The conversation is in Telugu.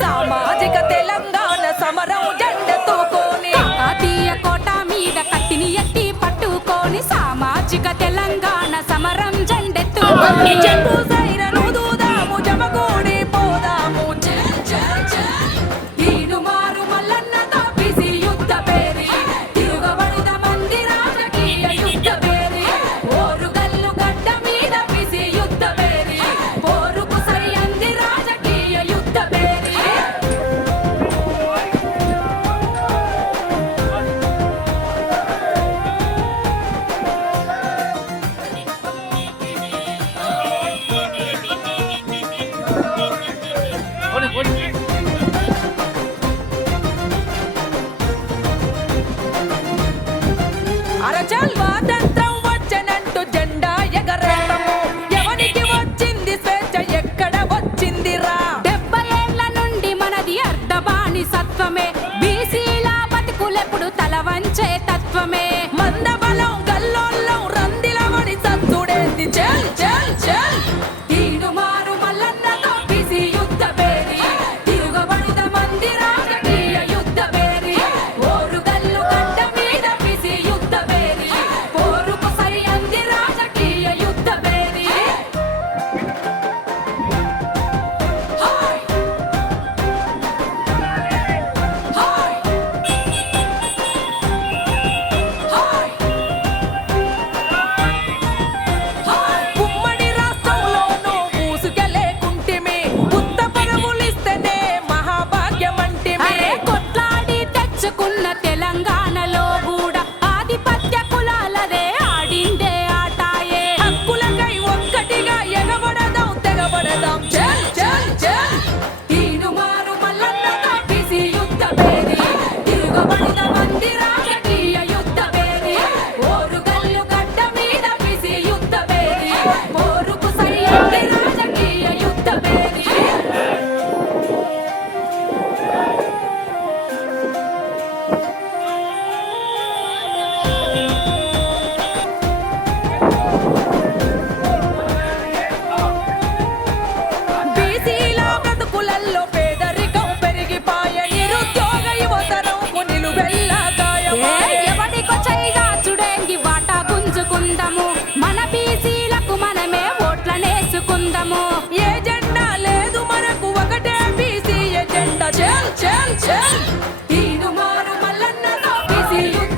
సామాజిక తెలంగాణ సమరం జెండెత్తుకొని కాకతీయ కోట మీద కత్తిని ఎత్తి పట్టుకొని సామాజిక తెలంగాణ సమరం జెండెత్తుకొని చెంగు సైరను దూదాము జమకూడి పోదాము తీనుమారు మల్లన్నతో బిసి యుద్ధ పేరి తిరుగబడుద మంది రాజకీయ యుద్ధ పేరి ఓరుగల్లు గడ్డ మీద బిసి యుద్ధ పేరి పోరుకు సరి అంది రాజకీయ యుద్ధ పేరి అరచల్ స్వాతంత్రం వచ్చనంటూ జెండా ఎగరేతము ఎవనికి వచ్చింది స్వేచ్ఛ ఎక్కడ వచ్చిందిరా 70 ఏళ్ల నుండి మనది అర్ధబాని సత్వమే బీసీల బతుకులెప్పుడు తల వంచే తత్వమే మందబలం గల్లోళ్ళం రందిలవడి సత్తుడేంది చల్ చల్ చల్ తీనుమారు మల్లన్నతో బిసి యుద్ధ పేరి తిరుగబడుద మంది రాజకీయ యుద్ధ పేరి ఓరుగల్లు గడ్డ మీద బిసి యుద్ధ పేరి పోరుకు సరి అంది రాజకీయ యుద్ధ పేరి హాయ్ హాయ్ హాయ్ ఉమ్మడి రాష్ట్రంలోనూ మూసుకెళ్ళేకుంటిమి ఉత్త పరువులిస్తేనే మహాభాగ్యమంటిమి అరే కొట్లాడి తెచ్చుకున్న తెలంగాణలో కూడా ఆధిపత్య కులాలదే ఆడిందే ఆటాయే హక్కులకై ఒక్కటిగా ఎగబడదాం తెగబడదాం చల్ చల్ చల్ తీనుమారు మల్లన్నతో బిసి యుద్ధ పేరి తిరుగబడుద మంది రాజకీయ యుద్ధ పేరి ఓరుగల్లు గడ్డ మీద బిసి యుద్ధ పేరి పోరుకు సరి అంది రాజకీయ యుద్ధ పేరి బీసీల బ్రతుకులల్లో పేదరికం పెరిగిపాయ నిరుద్యోగ యువతరంకు నిలువెల్లా గాయం ఎవడికో చైగా చూడేంగి వాటా గుంజుకుందాము మన బీసీలకు మనమే ఓట్లనేసుకుందాము ఏ జెండా లేదు మనకు ఒకటే బీసీ ఎజెండా చల్ చల్ చల్ తీనుమారు మల్లన్నతో బిసి యుద్ధ